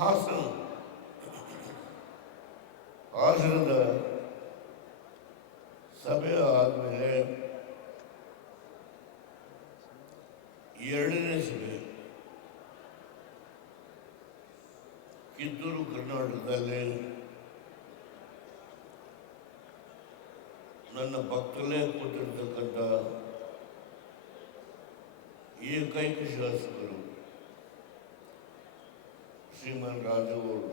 ಹಾಸನ ಹಾಸನದ ಸಭೆ ಆದಮೇಲೆ ಎರಡನೇ ಸಭೆ ಕಿತ್ತೂರು ಕರ್ನಾಟಕದಲ್ಲಿ ನನ್ನ ಪಕ್ಕದಲ್ಲೇ ಕೂತಿರ್ತಕ್ಕಂಥ ಏಕೈಕ ಶಾಸಕರು ಶ್ರೀಮಾನ್ ರಾಜು ಅವರು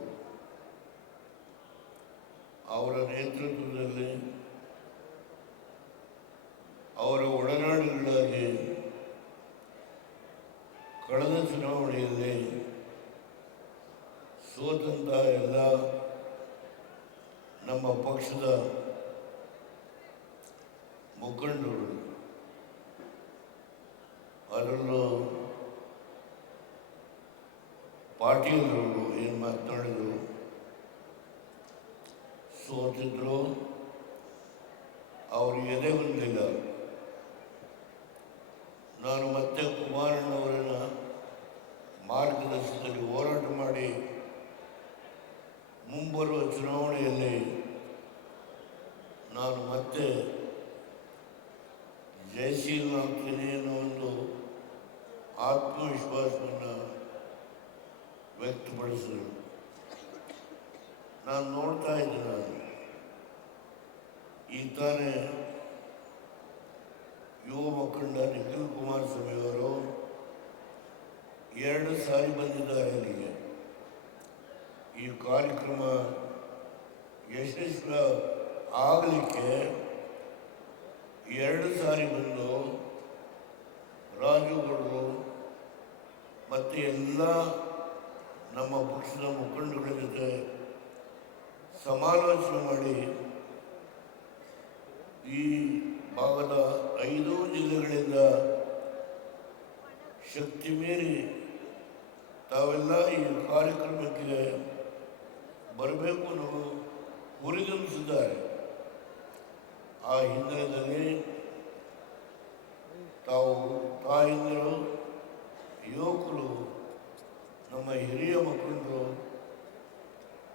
ಅವರ ನೇತೃತ್ವದಲ್ಲಿ ಅವರ ಒಡನಾಡಿಗಳಾಗಿ ಕಳೆದ ಚುನಾವಣೆಯಲ್ಲಿ ಸೋತಂತ ಎಲ್ಲ ನಮ್ಮ ಪಕ್ಷದ ಮುಖಂಡರು, ಅದರಲ್ಲೂ ಪಾಟೀಲರು ಏನು ಮಾತನಾಡಿದ್ರು, ಸೋತಿದ್ರು, ಅವರು ಎದೆ ಬಂದಿಲ್ಲ. ನಾನು ಮತ್ತೆ ಕುಮಾರಣ್ಣವರನ್ನ ಮಾರ್ಗದರ್ಶನದಲ್ಲಿ ಹೋರಾಟ ಮಾಡಿ ಮುಂಬರುವ ಚುನಾವಣೆಯಲ್ಲಿ ನಾನು ಮತ್ತೆ ಜಯಶೀಲನಾಗ್ತೀನಿ ಅನ್ನೋ ಒಂದು ಆತ್ಮವಿಶ್ವಾಸವನ್ನು ವ್ಯಕ್ತಪಡಿಸಿದರು. ನಾನು ನೋಡ್ತಾ ಇದ್ದೆ. ಈ ತಾನೇ ಯುವ ಮುಖಂಡ ನಿಖಿಲ್ ಕುಮಾರಸ್ವಾಮಿ ಅವರು 2 ಸಾರಿ ಬಂದಿದ್ದಾರೆ ಇಲ್ಲಿಗೆ. ಈ ಕಾರ್ಯಕ್ರಮ ಯಶಸ್ವಿ ಆಗಲಿಕ್ಕೆ 2 ಸಾರಿ ಬಂದು ರಾಜುಗೌಡರು ಮತ್ತು ಎಲ್ಲ ನಮ್ಮ ಪಕ್ಷದ ಮುಖಂಡಗಳ ಜೊತೆ ಸಮಾಲೋಚನೆ ಮಾಡಿ ಈ ಭಾಗದ 5 ಜಿಲ್ಲೆಗಳಿಂದ ಶಕ್ತಿ ಮೀರಿ ತಾವೆಲ್ಲ ಈ ಕಾರ್ಯಕ್ರಮಕ್ಕೆ ಬರಬೇಕು ಅನ್ನೋ ಹುರಿದುಂಬಿಸಿದ್ದಾರೆ. ಆ ಹಿನ್ನೆಲೆಯಲ್ಲಿ ತಾವು ತಾಯಂದಿರು, ಯುವಕರು, ನಮ್ಮ ಹಿರಿಯ ಮುಖಂಡರು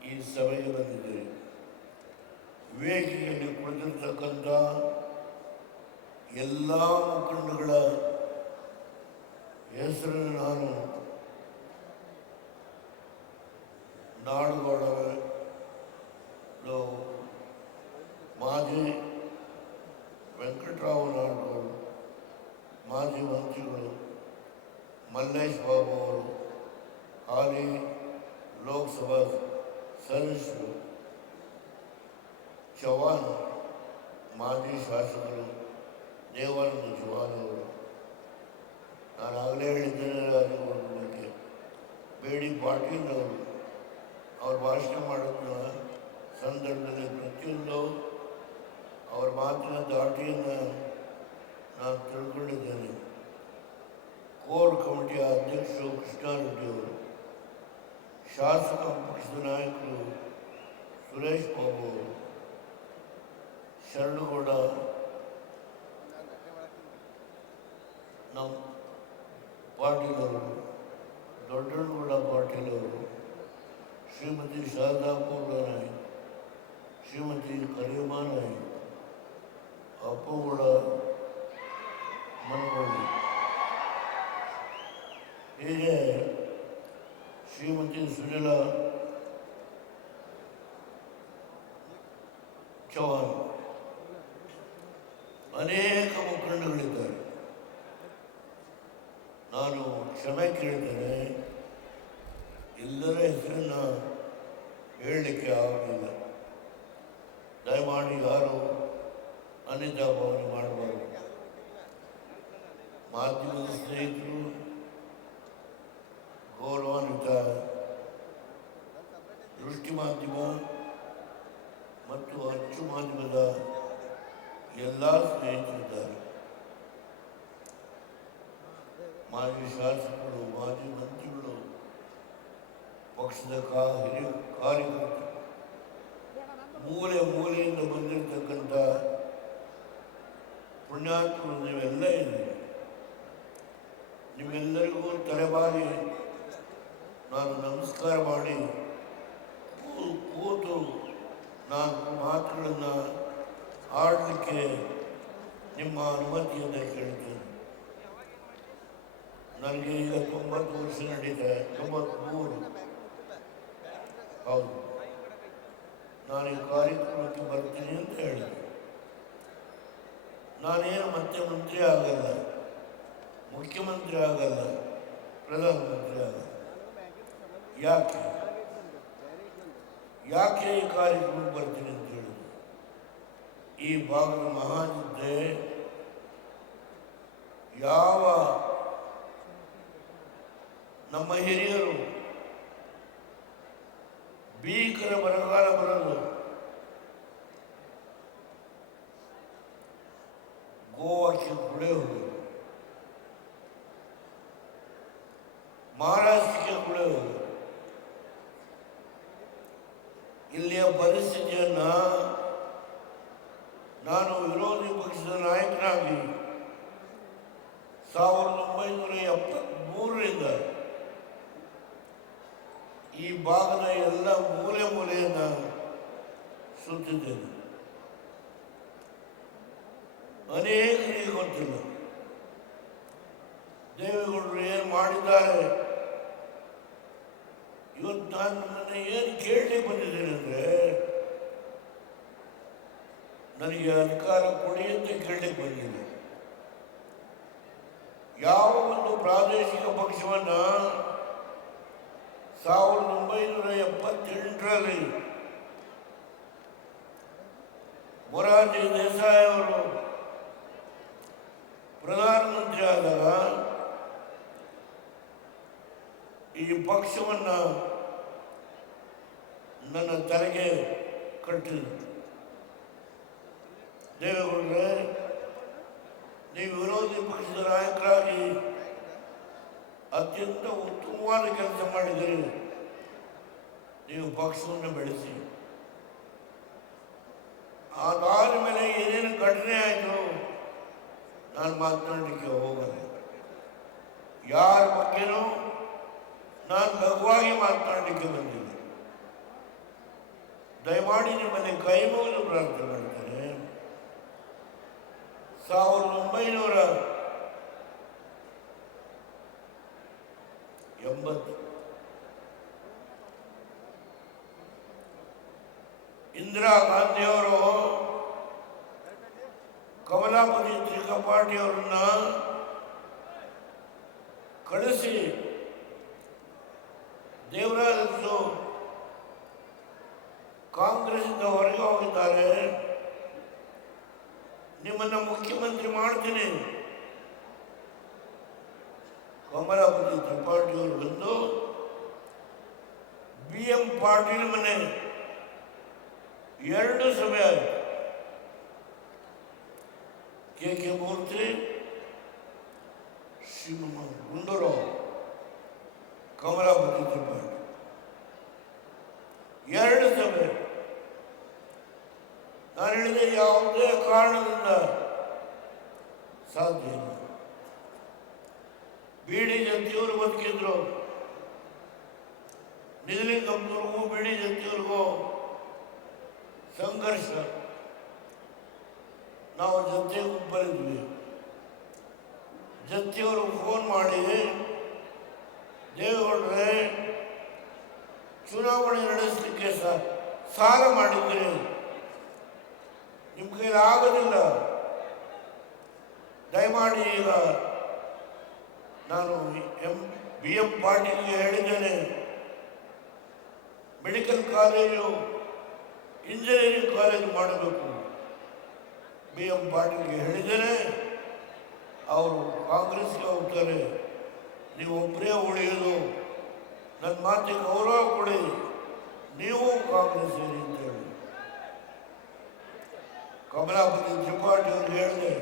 ಈ ಸಭೆಗೆ ಬಂದಿದ್ದಾರೆ. ವೇದಿಕೆಯಲ್ಲಿ ಕುಳಿತಿರ್ತಕ್ಕಂಥ ಎಲ್ಲ ಮುಖಂಡಗಳ ಹೆಸರನ್ನು ನಾನು ನಾಡಗೌಡರು, ಮಾಜಿ ವೆಂಕಟರಾವ್ ನಾಡಗೌಡರು, ಮಾಜಿ ಮಂತ್ರಿಗಳು ಮಲ್ಲೇಶ್ ಬಾಬು ಅವರು, ಹಾಲಿ ಲೋಕಸಭಾ ಸದಸ್ಯರು ಚವಾನ್, ಮಾಜಿ ಶಾಸಕರು ದೇವಾನಂದ ಚವಾನ್ ಅವರು, ನಾನು ಆಗಲೇ ಹೇಳಿದ್ದೇನೆ ರಾಜಗೌಡರ ಬಗ್ಗೆ, ಬೇಡಿ ಪಾಟೀಲ್ ಅವರು, ಅವ್ರು ಭಾಷಣ ಮಾಡೋದನ್ನ ಸಂದರ್ಭದಲ್ಲಿ ಪ್ರತಿಯೊಂದು ಅವ್ರ ಮಾತಿನ ದಾಟಿಯನ್ನು ನಾನು ತಿಳ್ಕೊಂಡಿದ್ದೇನೆ. ಕೋರ್ ಕಮಿಟಿಯ ಅಧ್ಯಕ್ಷರು ಕೃಷ್ಣಾರೆಡ್ಡಿ ಅವರು, ಶಾಸಕ ಪಕ್ಷದ ನಾಯಕರು ಸುರೇಶ್ ಬಾಬು ಅವರು, ಶರಣಗೌಡ, ನಮ್ಮ ಪಾಟೀಲ್ ಅವರು, ದೊಡ್ಡಗೌಡ ಪಾಟೀಲ್ ಅವರು, ಶ್ರೀಮತಿ ಶಾರದಾಪುರ ನಾಯಕ್, ಶ್ರೀಮತಿ ಕರಿಯಮ್ಮ ನಾಯಕ್, ಅಪ್ಪಗೌಡ ಮನಗೌಡಿ, ಹೀಗೆ ಶ್ರೀಮತಿ ಸುನಿಲಾ ಚವಾನ್, ಅನೇಕ ಮುಖಂಡಗಳಿದ್ದಾರೆ. ನಾನು ಕ್ಷಮೆ ಕೇಳ್ತೇನೆ, ಎಲ್ಲರ ಹೆಸರನ್ನು ಹೇಳಲಿಕ್ಕೆ ಆಗಲಿಲ್ಲ. ದಯಮಾಡಿ ಯಾರು ಅನಿತಾ ಭಾವನೆ ಮಾಡಬಾರ್ದು. ಮಾಧ್ಯಮದ ಸ್ನೇಹಿತರು, ಗೌರವಾನ್ವಿತ ದೃಷ್ಟಿ ಮಾಧ್ಯಮ ಮತ್ತು ಅಚ್ಚು ಮಾಧ್ಯಮದ ಎಲ್ಲ ಸ್ನೇಹಿತರಿದ್ದಾರೆ. ಮಾಜಿ ಶಾಸಕರು, ಮಾಜಿ ಮಂತ್ರಿಗಳು, ಪಕ್ಷದ ಹಿರಿಯ ಕಾರ್ಯಕರ್ತರು, ಮೂಲೆಯಿಂದ ಬಂದಿರತಕ್ಕಂಥ ಪುಣ್ಯಾತ್ಮರು ನೀವೆಲ್ಲ ಇದ್ದೀರಿ. ನಿಮ್ಮೆಲ್ಲರಿಗೂ ತಲೆಬಾರಿ ನಾನು ನಮಸ್ಕಾರ ಮಾಡಿ ಕೂತು ನಾನು ಮಾತುಗಳನ್ನು ಆಡಲಿಕ್ಕೆ ನಿಮ್ಮ ಅನುಮತಿಯನ್ನು ಕೇಳ್ತೇನೆ. ನನಗೆ ಈಗ 90 ವರ್ಷ ನಡೀತೆ, 93. ಹೌದು, ನಾನು ಈ ಕಾರ್ಯಕ್ರಮಕ್ಕೆ ಬರ್ತೀನಿ ಅಂತ ಹೇಳಿದೆ. ನಾನೇನು ಮತ್ತೆ ಮಂತ್ರಿ ಆಗಲ್ಲ, ಮುಖ್ಯಮಂತ್ರಿ ಆಗಲ್ಲ, ಪ್ರಧಾನಮಂತ್ರಿ ಆಗಲ್ಲ. ಯಾಕೆ ಈ ಕಾರ್ಯಕ್ರಮಕ್ಕೆ ಬರ್ತೀನಿ ಅಂತ ಹೇಳಿದ್ರು? ಈ ಭಾಗದ ಮಹಾನಿದ್ದೆ ಯಾವ ನಮ್ಮ ಹಿರಿಯರು ಭೀಕರ ಬರಗಾಲ ಬರಲು ಗೋವಾಕ್ಕೆ ಗುಳೆ ಹೋದರು, ಮಹಾರಾಷ್ಟ್ರಕ್ಕೆ ಗುಳೆ ಹೋದರು. ಇಲ್ಲಿಯ ಪರಿಸ್ಥಿತಿಯನ್ನು ನಾನು ವಿರೋಧಿ ಪಕ್ಷದ ನಾಯಕನಾಗಿ 1973ರಿಂದ ಈ ಭಾಗದ ಎಲ್ಲ ಮೂಲೆಯನ್ನು ಸುತ್ತಿದ್ದೇನೆ. ಅನೇಕರಿಗೆ ಗೊತ್ತಿಲ್ಲ ದೇವೇಗೌಡರು ಏನು ಮಾಡಿದ್ದಾರೆ. ಇವತ್ತು ನಾನು ನನ್ನ ಏನು ಕೇಳಲಿಕ್ಕೆ ಬಂದಿದ್ದೇನೆ ಅಂದರೆ, ನನಗೆ ಅಧಿಕಾರ ಕೊಡಿ ಅಂತ ಕೇಳಲಿಕ್ಕೆ ಬಂದಿಲ್ಲ. ಯಾವ ಒಂದು ಪ್ರಾದೇಶಿಕ ಪಕ್ಷವನ್ನು 1978ರಲ್ಲಿ ಮೊರಾರ್ಜಿ ದೇಸಾಯಿ ಅವರು ಪ್ರಧಾನಮಂತ್ರಿ ಆದಾಗ ಈ ಪಕ್ಷವನ್ನು ನನ್ನ ತಲೆಗೆ ಕಟ್ಟಿದ್ರು. ದೇವೇಗೌಡರೇ, ನೀವು ವಿರೋಧಿ ಪಕ್ಷದ ನಾಯಕರಾಗಿ ಅತ್ಯಂತ ಉತ್ತಮವಾದ ಕೆಲಸ ಮಾಡಿದರೆ ನೀವು ಪಕ್ಷವನ್ನು ಬೆಳೆಸಿ. ಅದಾದ ಮೇಲೆ ಏನೇನು ಘಟನೆ ಆಯಿತು ನಾನು ಮಾತನಾಡಲಿಕ್ಕೆ ಹೋಗಲ್ಲ. ಯಾರ ಬಗ್ಗೆನೂ ನಾನು ಲಘುವಾಗಿ ಮಾತನಾಡಲಿಕ್ಕೆ ಬಂದಿಲ್ಲ. ದಯಮಾಡಿ ನಿಮ್ಮಲ್ಲಿ ಕೈ ಮುಗಿದು ಪ್ರಾರ್ಥನೆ ಮಾಡ್ತೇನೆ. 1980 ಇಂದಿರಾ ಗಾಂಧಿಯವರು ಕಮಲಾಪತಿ ತ್ರಿಪಾಠಿ ಅವರನ್ನ ಕಳಿಸಿ ದೇವರಾಜರು ಕಾಂಗ್ರೆಸ್ನಿಂದ ಹೊರಗೆ ಹೋಗಿದ್ದಾರೆ, ನಿಮ್ಮನ್ನು ಮುಖ್ಯಮಂತ್ರಿ ಮಾಡ್ತೀನಿ. ಕಮಲಾಪತಿ ತ್ರಿಪಾಠಿ ಅವರು ಬಂದು BM ಪಾಟೀಲ್ ಮನೆ 2 ಸಭೆ ಆಯಿತು. KK ಮೂರ್ತಿ, ಗುಂಡೂರಾವ್, ಕಮಲಾಪತಿ ತ್ರಿಪಾಠಿ 2 ಸಭೆ. ನಾನು ಹೇಳಿದೆ, ಯಾವುದೇ ಕಾರಣದಿಂದ ಸಾಧ್ಯ ಇಲ್ಲ. ಬಿಡಿ ಜಂತಿಯವರು ಬದುಕಿದ್ರು, ನಿಜಲಿಂಗಪ್ಪನವ್ರಿಗೂ ಬಿಡಿ ಜಂತಿಯವ್ರಿಗೂ ಸಂಘರ್ಷ. ನಾವು ಜಂತಿ ಗುಂಪಲ್ಲಿದ್ವಿ. ಜಂತಿಯವರು ಫೋನ್ ಮಾಡಿ, ದೇವೇಗೌಡರೇ, ಚುನಾವಣೆ ನಡೆಸಲಿಕ್ಕೆ ಸಾಲ ಮಾಡಿದ್ರೆ ನಿಮ್ಮ ಕೈಲಿ ಆಗೋದಿಲ್ಲ, ದಯಮಾಡಿ ಈಗ ನಾನು BM ಪಾಟೀಲ್ಗೆ ಹೇಳಿದ್ದೇನೆ, ಮೆಡಿಕಲ್ ಕಾಲೇಜು ಇಂಜಿನಿಯರಿಂಗ್ ಕಾಲೇಜು ಮಾಡಬೇಕು. BM ಪಾಟೀಲ್ಗೆ ಹೇಳಿದ್ದೇನೆ, ಅವರು ಕಾಂಗ್ರೆಸ್ಗೆ ಹೋಗ್ತಾರೆ, ನೀವು ಒಬ್ಬರೇ ಉಳಿಯೋದು, ನನ್ನ ಮಾತಿಗೆ ಗೌರವ ಕೊಡಿ, ನೀವು ಕಾಂಗ್ರೆಸ್ ಸೇರಿ ಅಂತ ಹೇಳಿ ಕಮಲಾಪತಿ ತ್ರಿಪಾಠಿ ಅವ್ರಿಗೆ ಹೇಳಿದೆ.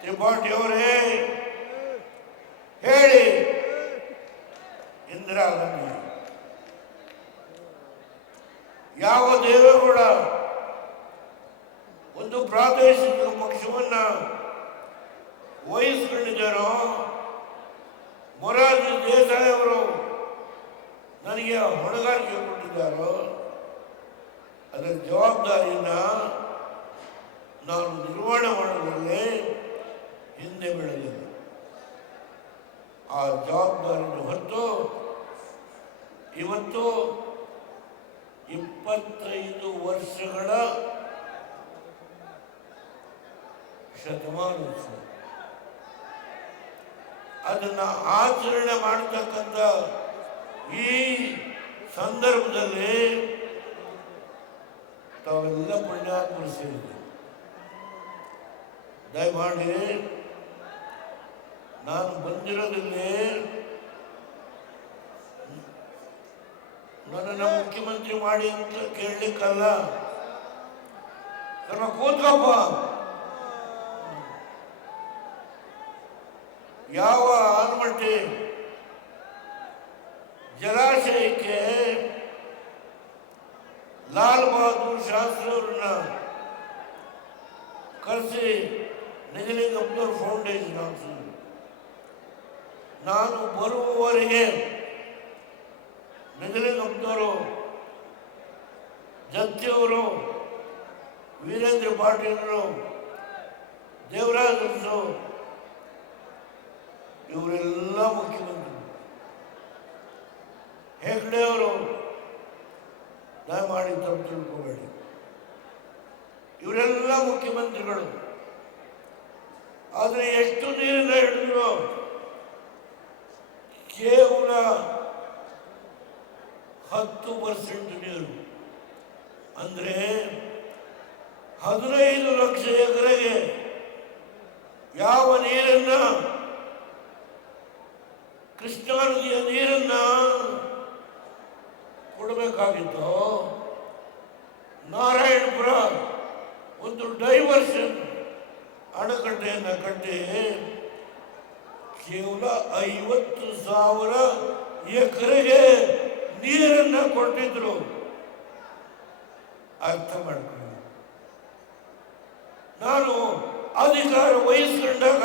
ತ್ರಿಪಾಠಿ ಅವರೇ ಹೇಳಿ, ಇಂದಿರಾ ಗಾಂಧಿ ಯಾವ ದೇವೇಗೌಡ ಒಂದು ಪ್ರಾದೇಶಿಕ ಪಕ್ಷವನ್ನು ವಹಿಸಿಕೊಂಡಿದ್ದಾರೋ ಮೊರಾರ್ಜಿ ದೇಸಾಯಿ ಅವರು ನನಗೆ ಹೊಣೆಗಾರಿಕೆ ಕೊಟ್ಟಿದ್ದಾರೋ ಅದರ ಜವಾಬ್ದಾರಿಯನ್ನು ನಾನು ನಿರ್ವಹಣೆ ಮಾಡೋದ್ರಲ್ಲಿ ಹಿಂದೆ ಬೀಳಲಿಲ್ಲ. ಆ ಜವಾಬ್ದಾರಿಯನ್ನು ಹೊತ್ತು ಇವತ್ತು 25 ವರ್ಷಗಳ ಶತಮಾನೋತ್ಸವ ಅದನ್ನು ಆಚರಣೆ ಮಾಡತಕ್ಕಂಥ ಈ ಸಂದರ್ಭದಲ್ಲಿ ತಾವೆಲ್ಲ ಪುಣ್ಯಾತ್ಮರು ಸೇರಿದೆ. ದಯಮಾಡಿ ನಾನು ಬಂದಿರೋದಿಲ್ಲಿ ನನ್ನನ್ನು ಮುಖ್ಯಮಂತ್ರಿ ಮಾಡಿ ಅಂತ ಕೇಳಲಿಕ್ಕಲ್ಲ. ಸ್ವಲ್ಪ ಕೂತ್ಕಪ್ಪ. ಯಾವ ಆಲ್ಮಟ್ಟಿ ಜಲಾಶಯಕ್ಕೆ ಲಾಲ್ ಬಹದ್ದೂರ್ ಶಾಸ್ತ್ರಿ ಅವರನ್ನ ಕರೆಸಿ ನಿಜಲಿಂಗಪ್ಪನವ್ರ ಫೌಂಡೇಶನ್ ಹಾಕಿಸಿದ್ರು. ನಾನು ಬರುವವರೆಗೆ ನಿಜಲಿಂಗಪ್ಪನವರು, ಜತ್ತಿಯವರು, ವೀರೇಂದ್ರ ಪಾಟೀಲರು, ದೇವರಾಜ್ ಅರಸು ಇವರೆಲ್ಲ ಮುಖ್ಯಮಂತ್ರಿ. ಹೆಗ್ಡೆ ಅವರು ದಯಮಾಡಿ ತಪ್ಪು ತಿಳ್ಕೋಬೇಡಿ, ಇವರೆಲ್ಲ ಮುಖ್ಯಮಂತ್ರಿಗಳು. ಆದರೆ ಎಷ್ಟು ನೀರನ್ನ ಹಿಡಿದ್ರು ಕೇವಲ 10% ನೀರು, ಅಂದರೆ 15 ಲಕ್ಷ ಎಕರೆಗೆ ಯಾವ ನೀರನ್ನ, ಕೃಷ್ಣಾ ನದಿಯ ನೀರನ್ನ ಕೊಡಬೇಕಾಗಿತ್ತು, ನಾರಾಯಣಪುರ ಒಂದು ಡೈವರ್ಷನ್ ಅಣೆಕಟ್ಟೆಯನ್ನು ಕಟ್ಟಿ ಕೇವಲ 50,000 ಎಕರೆಗೆ ನೀರನ್ನು ಕೊಟ್ಟಿದ್ರು. ಅರ್ಥ ಮಾಡ್ಕೊಳ್ಳಿ. ನಾನು ಅಧಿಕಾರ ವಹಿಸ್ಕೊಂಡಾಗ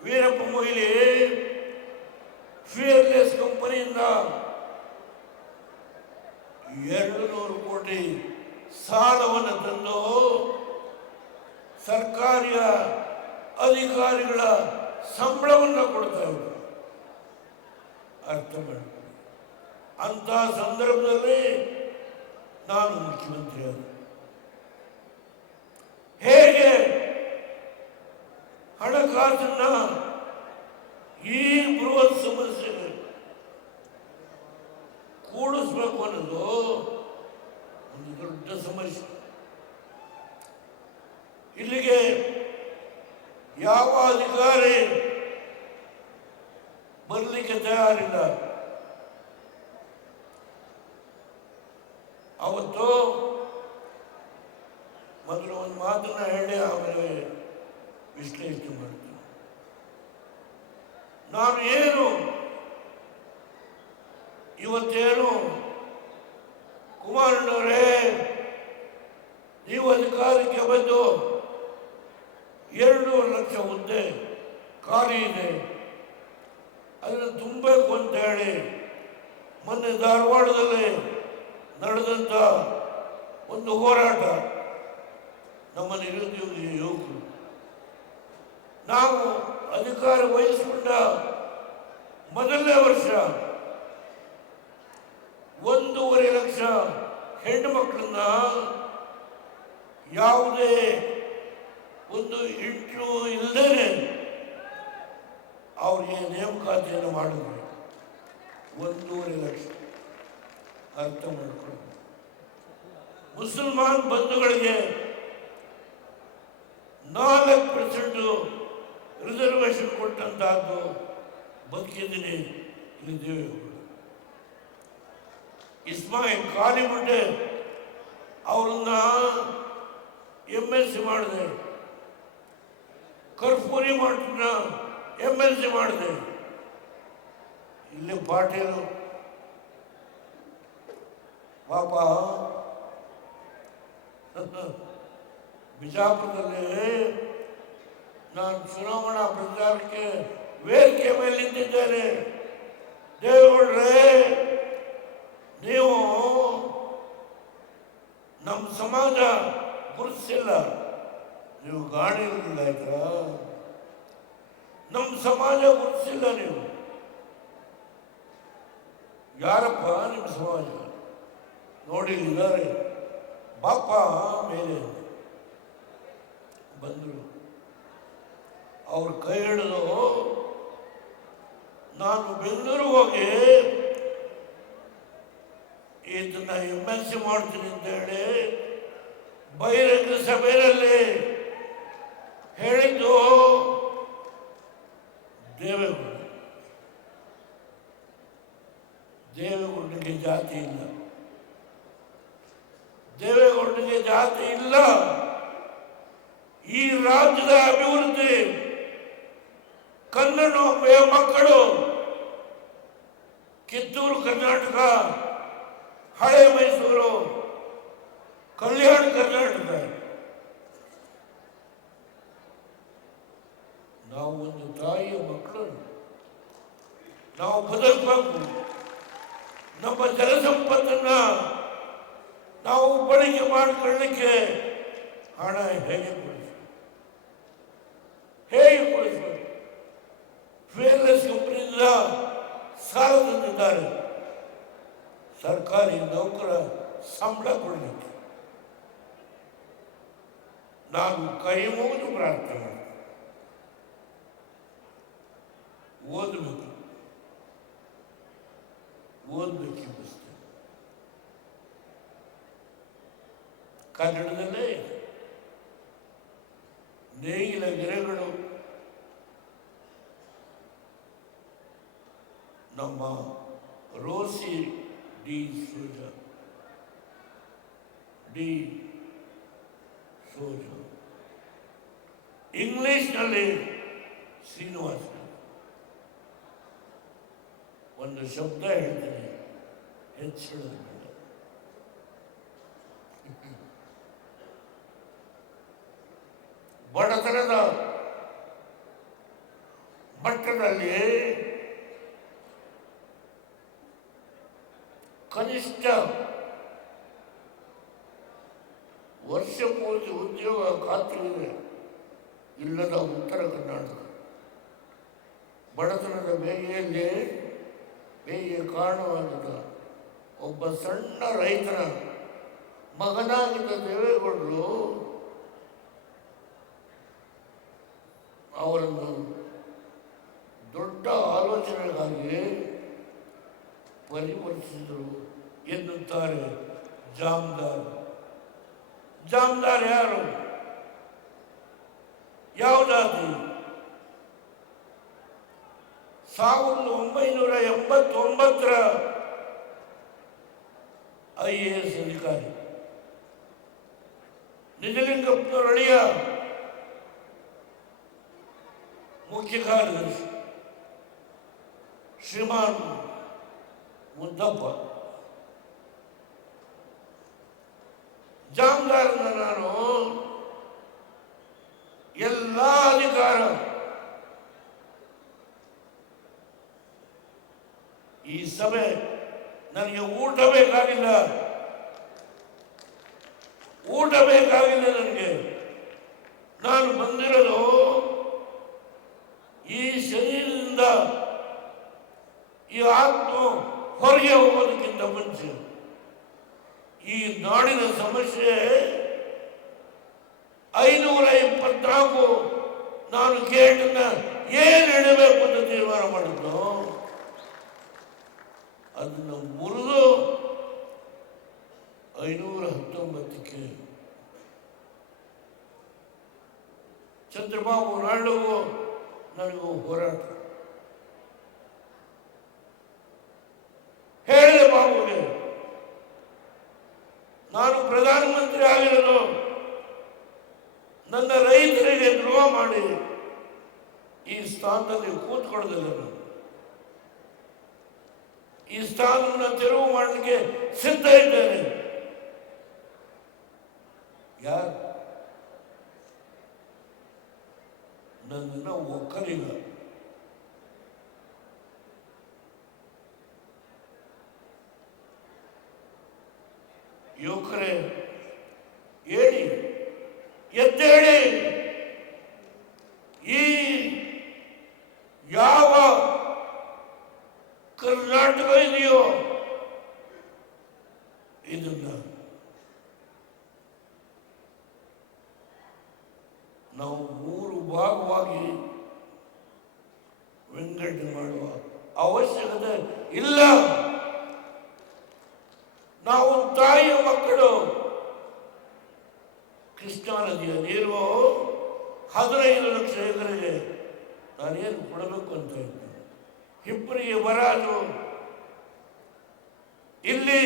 ವೀರಪ್ಪ ಮೊಯ್ಲಿ ಫಿಯರ್ಲೆಸ್ ಕಂಪನಿಯಿಂದ 200 ಕೋಟಿ ಸಾಲವನ್ನು ತಂದು ಸರ್ಕಾರಿ ಅಧಿಕಾರಿಗಳ ಸಂಬಳವನ್ನು ಕೊಡ್ತಾ ಇದ್ರು. ಅರ್ಥ ಮಾಡ್ಕೊಳ್ಳಿ. ಅಂತ ಸಂದರ್ಭದಲ್ಲಿ ನಾನು ಮುಖ್ಯಮಂತ್ರಿ ಆದ. ಹೇಗೆ ಹಣಕಾಸನ್ನ ಈ ಬೃಹತ್ ಸಮಸ್ಯೆಗೆ ಕೂಡಿಸ್ಬೇಕು ಅನ್ನೋದು ಒಂದು ದೊಡ್ಡ ಸಮಸ್ಯೆ. ಇಲ್ಲಿಗೆ ಯಾವ ಅಧಿಕಾರಿ ಬರಲಿಕ್ಕೆ ತಯಾರಿಲ್ಲ. ಅವತ್ತು ಮೊದಲು ಒಂದು ಮಾತನ್ನ ಹೇಳಿ ಆಮೇಲೆ ವಿಶ್ಲೇಷಣೆ ಮಾಡ್ತೀನಿ. ನಾನು ಏನು ಇವತ್ತೇನು ಕುಮಾರಣ್ಣವರೇ ನೀವು ಅಧಿಕಾರಕ್ಕೆ ಬಂದು 2 ಲಕ್ಷ ಹುದ್ದೆ ಖಾಲಿ ಇದೆ, ಅದನ್ನು ತುಂಬಬೇಕು ಅಂತ ಹೇಳಿ ಮೊನ್ನೆ ಧಾರವಾಡದಲ್ಲಿ ನಡೆದಂಥ ಒಂದು ಹೋರಾಟ, ನಮ್ಮ ನಿರುದ್ಯೋಗಿ ಯುವಕರು, ನಾವು ಅಧಿಕಾರ ವಹಿಸಿಕೊಂಡ ಮೊದಲನೇ ವರ್ಷ 1.5 ಲಕ್ಷ ಹೆಣ್ಣು ಮಕ್ಕಳನ್ನ ಯಾವುದೇ ಒಂದು ಇಂಟರ್ವ್ಯೂ ಇಲ್ಲದೇ ಅವ್ರಿಗೆ ನೇಮಕಾತಿಯನ್ನು ಮಾಡಿದ್ರು. 1.5 ಲಕ್ಷ. ಅರ್ಥ ಮಾಡ್ಕೊಂಡು ಮುಸಲ್ಮಾನ್ ಬಂಧುಗಳಿಗೆ 4% ರಿಸರ್ವೇಶನ್ ಕೊಟ್ಟಂತಹದ್ದು ಬದುಕಿದ್ದೀನಿ. ಇಲ್ಲಿ ದೇವೇಗೌಡ ಇಸ್ಮಾಯಿಲ್ ಕಾಲಿಮುಡ್ಡೆ ಅವರನ್ನ MLC ಮಾಡಿದೆ, ಕರ್ಪೂರಿ ಮಠನ MLC ಮಾಡಿದೆ. ಇಲ್ಲಿ ಪಾಟೀಲು ಪಾಪ ಬಿಜಾಪುರದಲ್ಲಿ ನಾನು ಚುನಾವಣಾ ಪ್ರಚಾರಕ್ಕೆ ವೇದಿಕೆ ಮೇಲೆ ನಿಂತಿದ್ದಾರೆ. ದೇವೇಗೌಡ್ರೆ, ನೀವು ನಮ್ಮ ಸಮಾಜ ಗುರುತಿಸಿಲ್ಲ, ನೀವು ಗಾಡಿ ಇರಲಿಲ್ಲ ಆಯ್ತಾ? ನಮ್ಮ ಸಮಾಜ ಗುರುತಿಸಿಲ್ಲ ನೀವು. ಯಾರಪ್ಪ ನಿಮ್ಮ ಸಮಾಜ? ನೋಡಿ ಇದ್ದಾರೆ, ಬಾಪ ಮೇಲೆ ಬಂದರು. ಅವ್ರ ಕೈ ಹಿಡಿದು ನಾನು ಬೆಂಗಳೂರಿಗೆ ಹೋಗಿ ಇದನ್ನ MLC ಮಾಡ್ತೀನಿ ಅಂತ ಹೇಳಿ ಬಹಿರಂಗ ಸಭೆಯಲ್ಲಿ ಹೇಳಿದ್ದು ದೇವೇಗೌಡ. ದೇವೇಗೌಡನಿಗೆ ಜಾತಿ ಇಲ್ಲ, ದೇವೇಗೌಡನಿಗೆ ಜಾತಿ ಇಲ್ಲ. ಈ ರಾಜ್ಯದ ಅಭಿವೃದ್ಧಿ, ಕನ್ನಡ ಮಕ್ಕಳು ಕಿತ್ತೂರು ಕರ್ನಾಟಕ, ಹಳೆ ಮೈಸೂರು, ಕಲ್ಯಾಣ ಕರ್ನಾಟಕ, ನಾವು ಒಂದು ತಾಯಿಯ ಮಕ್ಕಳು, ನಾವು ಬದಕಬೇಕು. ನಮ್ಮ ಜಲಸಂಪತ್ತನ್ನ ನಾವು ಬಳಕೆ ಮಾಡಿಕೊಳ್ಳಲಿಕ್ಕೆ ಹಣ ಹೇಗೆ ಕೊಡಿಸಬೇಕು? ಫೇರ್ಲೆಸ್ ಕಂಪನಿಯಿಂದ ಸಾಲ ತಂದಿದ್ದಾರೆ ಸರ್ಕಾರಿ ನೌಕರ ಸಂಬಳ ಕೊಡಲಿಕ್ಕೆ. ನಾನು ಕೈ ಮುಗಿದು ಪ್ರಾರ್ಥನೆ ಓದಬೇಕೆಂಬುತ್ತೆ. ಕನ್ನಡದಲ್ಲೇ ನೇಗಿಲ ಗಿಡಗಳು ನಮ್ಮ ರೋಸಿ ಡಿ ಸೋಜ, ಇಂಗ್ಲಿಷ್ನಲ್ಲಿ ಶ್ರೀನಿವಾಸ. ಒಂದು ಶಬ್ದ ಹೇಳ್ತೀನಿ, ಹೆಚ್ಚಿಡೋದು ಬೇಡ. ಬಡತನದ ಮಟ್ಟದಲ್ಲಿ ಕನಿಷ್ಠ ವರ್ಷ ಪೂರ್ತಿ ಉದ್ಯೋಗ ಖಾತ್ರಿ ಇಲ್ಲದ ಉತ್ತರ ಕರ್ನಾಟಕ ಬಡತನದ ಬೇಗೆಯಲ್ಲಿ ಬೇಗೆ ಕಾರಣವಾಗಿದ್ದ ಒಬ್ಬ ಸಣ್ಣ ರೈತನ ಮಗನಾಗಿದ್ದ ದೇವೇಗೌಡರು ಅವರನ್ನು ದೊಡ್ಡ ಆಲೋಚನೆಗಾಗಿ ಪರಿವರ್ತಿಸಿದರು ಎನ್ನುತ್ತಾರೆ ಜಾಮದಾರ್. ಜಾಮದಾರ್ ಯಾರು? ಯಾವ ಜಾತಿ? 1989 IAS ಅಧಿಕಾರಿ ನಿಜಲಿಂಗಪ್ಪನವರ ಅಳಿಯ ಮುಖ್ಯ ಕಾರ್ಯದರ್ಶಿ ಶ್ರೀಮಾನ್ ಮುದ್ದಪ್ಪ. ಜಾಮದಾರನ ನಾನು ಎಲ್ಲ ಅಧಿಕಾರ ಈ ಸಭೆ ನನಗೆ ಊಟ ಬೇಕಾಗಿಲ್ಲ ನನಗೆ. ನಾನು ಬಂದಿರೋದು ಈ ಶರೀರದಿಂದ ಈ ಆತ್ಮ ಹೊರಗೆ ಹೋಗೋದಕ್ಕಿಂತ ಮುಂಚೆ ಈ ನಾಡಿನ ಸಮಸ್ಯೆ 524 ನಾನು ಗೇಟನ್ನ ಏನು ಇಡಬೇಕು ಅಂತ ತೀರ್ಮಾನ ಮಾಡಿದ್ದು, ಅದನ್ನು ಮುರಿದು 519ಕ್ಕೆ ಚಂದ್ರಬಾಬು ನಾಯ್ಡುಗೂ ನನಗೂ ಹೋರಾಟ. ಹೇಳಿದೆ ಬಾಬುಗೆ, ನಾನು ಪ್ರಧಾನಮಂತ್ರಿ ಆಗಿರೋದು ನನ್ನ ರೈತರಿಗೆ ದ್ರೋಹ ಮಾಡಿ ಈ ಸ್ಥಾನದಲ್ಲಿ ಕೂತ್ಕೊಳ್ಳೋದಿಲ್ಲ. ನಾನು ಈ ಸ್ಥಾನವನ್ನು ತೆರವು ಮಾಡಲಿಕ್ಕೆ ಸಿದ್ಧ ಇದ್ದೇನೆ. ಯಾರು ನನ್ನನ್ನು ಒಕ್ಕಲಿಗ ಯುವಕರೇ, ಹೇಳಿ, ಎದ್ದೇಳಿ. ಈ ಯಾವ ಕರ್ನಾಟಕ ಇದೆಯೋ ಇದನ್ನ ನಾವು 3 ಭಾಗವಾಗಿ ವಿಂಗಡಣೆ ಮಾಡುವ ಅವಶ್ಯಕತೆ ಇಲ್ಲ. ನಾವು ತಾಯಿಯ ಮಕ್ಕಳು. ಕೃಷ್ಣಾ ನದಿಯ ನೀರು 15 ಲಕ್ಷ ಎಕರೆಗೆ ನಾನೇನು ಕೊಡಬೇಕು ಅಂತ ಇದ್ದೀನಿ. ಹಿಪ್ಪರಿಗೆ ಬರಾಜು ಇಲ್ಲಿ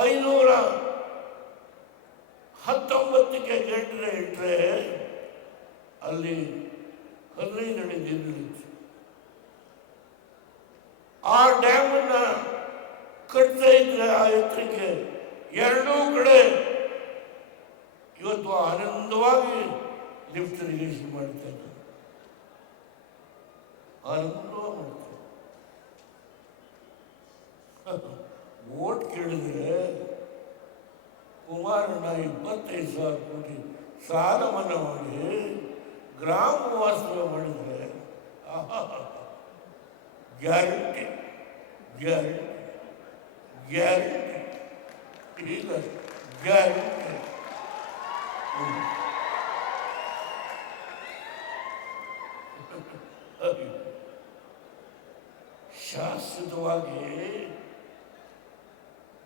519ಕ್ಕೆ ಗಂಟೆ ಇಟ್ಟರೆ ಅಲ್ಲಿ 15 ಅಡಿ ನೀರಿರುತ್ತೆ. ಆ ಡ್ಯಾಮನ್ನ ಕಟ್ತಾ ಇದ್ರೆ ಆ ಎತ್ತರಕ್ಕೆ ಎರಡೂ ಕಡೆ ಇವತ್ತು ಆನಂದವಾಗಿ ಲಿಫ್ಟ್ ಇರಿಗೇಷನ್ ಮಾಡ್ತಾ ಇದ್ದಾರೆ. ಆನಂದವಾಗಿ ಮಾಡ್ತಾರೆ. ಓಟ್ ಕೇಳಿದ್ರೆ ಕುಮಾರಣ್ಣ 25,000 ಕೋಟಿ ಸಾಲ ಮನ್ನಾ ಮಾಡಿ ಗ್ರಾಮ ವಾಸ್ತವ ಮಾಡಿದರೆ ಗ್ಯಾರಂಟಿ ಗ್ಯಾರಂಟಿ ಗ್ಯಾರಂಟಿ ಈಗ ಗ್ಯಾರಂಟಿ ಶಾಶ್ವತವಾಗಿ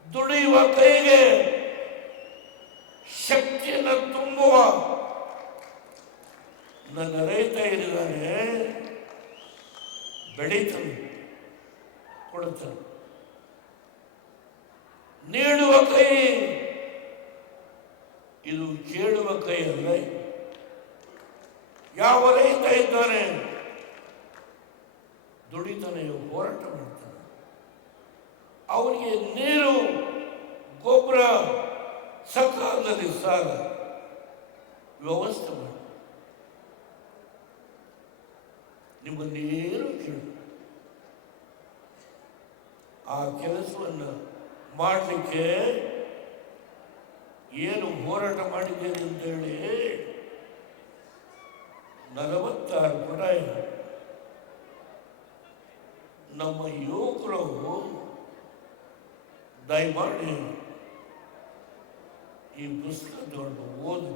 ದುಡಿಯುವ ಕೈಗೆ ಶಕ್ತಿಯನ್ನು ತುಂಬುವ ನನ್ನ ರೈತ ಇದ್ದಾನೆ, ಬೆಳೀತಾನೆ, ಕೊಡುತ್ತಾನೆ. ನೀಡುವ ಕೈ ಇದು, ಕೇಳುವ ಕೈ ಅಲ್ಲ. ಯಾವ ರೈತ ಇದ್ದಾನೆ ದುಡಿತಾನೆ, ಹೋರಾಟ ಮಾಡ್ತಾನೆ, ಅವನಿಗೆ ನೀರು ಗೊಬ್ಬರ ಸಕಾಲದಲ್ಲಿ ಸಾಲ ವ್ಯವಸ್ಥೆ ಮಾಡಿ ನಿಮ್ಮನ್ನೇನು ಕೇಳು. ಆ ಕೆಲಸವನ್ನು ಮಾಡಲಿಕ್ಕೆ ಏನು ಹೋರಾಟ ಮಾಡಿದ್ದೇನೆ ಅಂತೇಳಿ 46 ಪುಟ ನಮ್ಮ ಯುವಕರು ದಯಮಾಡಿ ಈ ಪುಸ್ತಕ ತಗೊಂಡು ಓದು.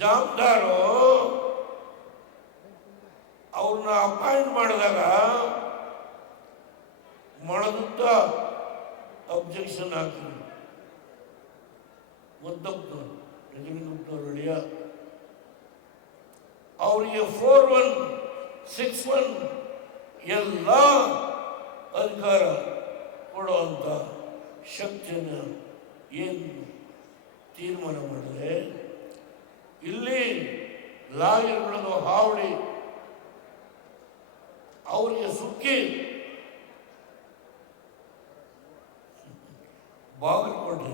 ಜವಾಬ್ದಾರು ಅವ್ರನ್ನ ಅಪಾಯಿಂಟ್ ಮಾಡಿದಾಗ ಮೊಳಗುತ್ತ ಅಬ್ಜೆಕ್ಷನ್ ಹಾಕಿದ್ರು. ಮುದ್ದಪ್ಪನವರು ರೆಡಿಯ ಅವರಿಗೆ 4161 ಎಲ್ಲ ಅಧಿಕಾರ ಕೊಡುವಂಥ ಶಕ್ತಿಯನ್ನು ಏನು ತೀರ್ಮಾನ ಮಾಡಿದ್ರೆ, ಇಲ್ಲಿ ಲಾಯರ್ಗಳದ್ದು ಹಾವಳಿ ಅವರಿಗೆ ಸುಕ್ಕಿ ಬಾಗಲಕೋಟೆ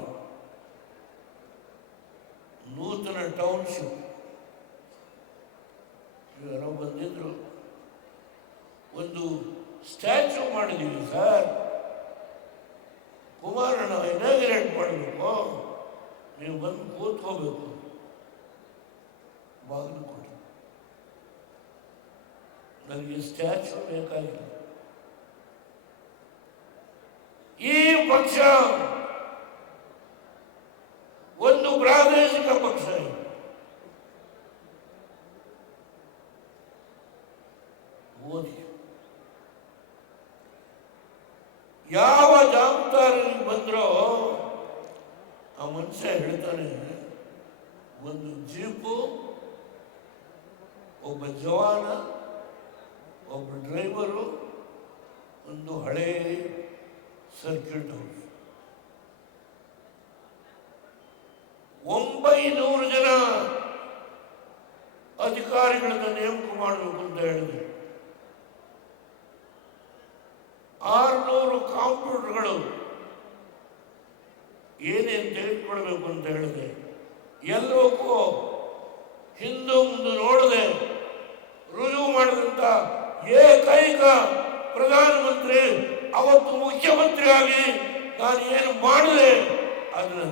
ನೂತನ ಟೌನ್ಶಿಪ್ ಯಾರೋ ಬಂದಿದ್ರು, ಒಂದು ಸ್ಟ್ಯಾಚ್ಯೂ ಮಾಡಿದ್ದೀವಿ ಸರ್, ಕುಮಾರಣ್ಣ ಇನಾಗ್ರೇಟ್ ಮಾಡಬೇಕು, ನೀವು ಬಂದು ಕೂತ್ಕೋಬೇಕು. ಬಾಗಲಕೋಟೆ ನನಗೆ ಸ್ಟ್ಯಾಚ್ಯೂ ಬೇಕಾಗಿಲ್ಲ. ಈ ಪಕ್ಷ ಒಂದು ಪ್ರಾದೇಶಿಕ ಪಕ್ಷ. ಓದಿ, ಯಾವ ಜವಾಬ್ದಾರಿ ಬಂದ್ರೋ ಆ ಮನುಷ್ಯ ಹೇಳ್ತಾನೆ, ಒಂದು ಜೀಪು, ಒಬ್ಬ ಜವಾನ, ಒಬ್ಬ ಡ್ರೈವರು, ಒಂದು ಹಳೇ ಸರ್ಕ್ಯೂಟ್ ಹೌಸ್, 900 ಜನ ಅಧಿಕಾರಿಗಳನ್ನು ನೇಮಕ ಮಾಡಬೇಕು ಅಂತ ಹೇಳಿದೆ. 600 ಕಾಂಪ್ಯೂಟರ್ಗಳು ಏನೇನು ತೆಗೆದುಕೊಳ್ಬೇಕು ಅಂತ ಹೇಳಿದೆ. ಎಲ್ಲವಕ್ಕೂ ಹಿಂದೂ ಮುಂದೆ ನೋಡದೆ ರುಜುವು ಮಾಡಿದಂಥ ಏಕೈಕ ಪ್ರಧಾನಮಂತ್ರಿ ಅವತ್ತು ಮುಖ್ಯಮಂತ್ರಿಯಾಗಿ ನಾನು ಏನು ಮಾಡಿದೆ ಅದನ್ನ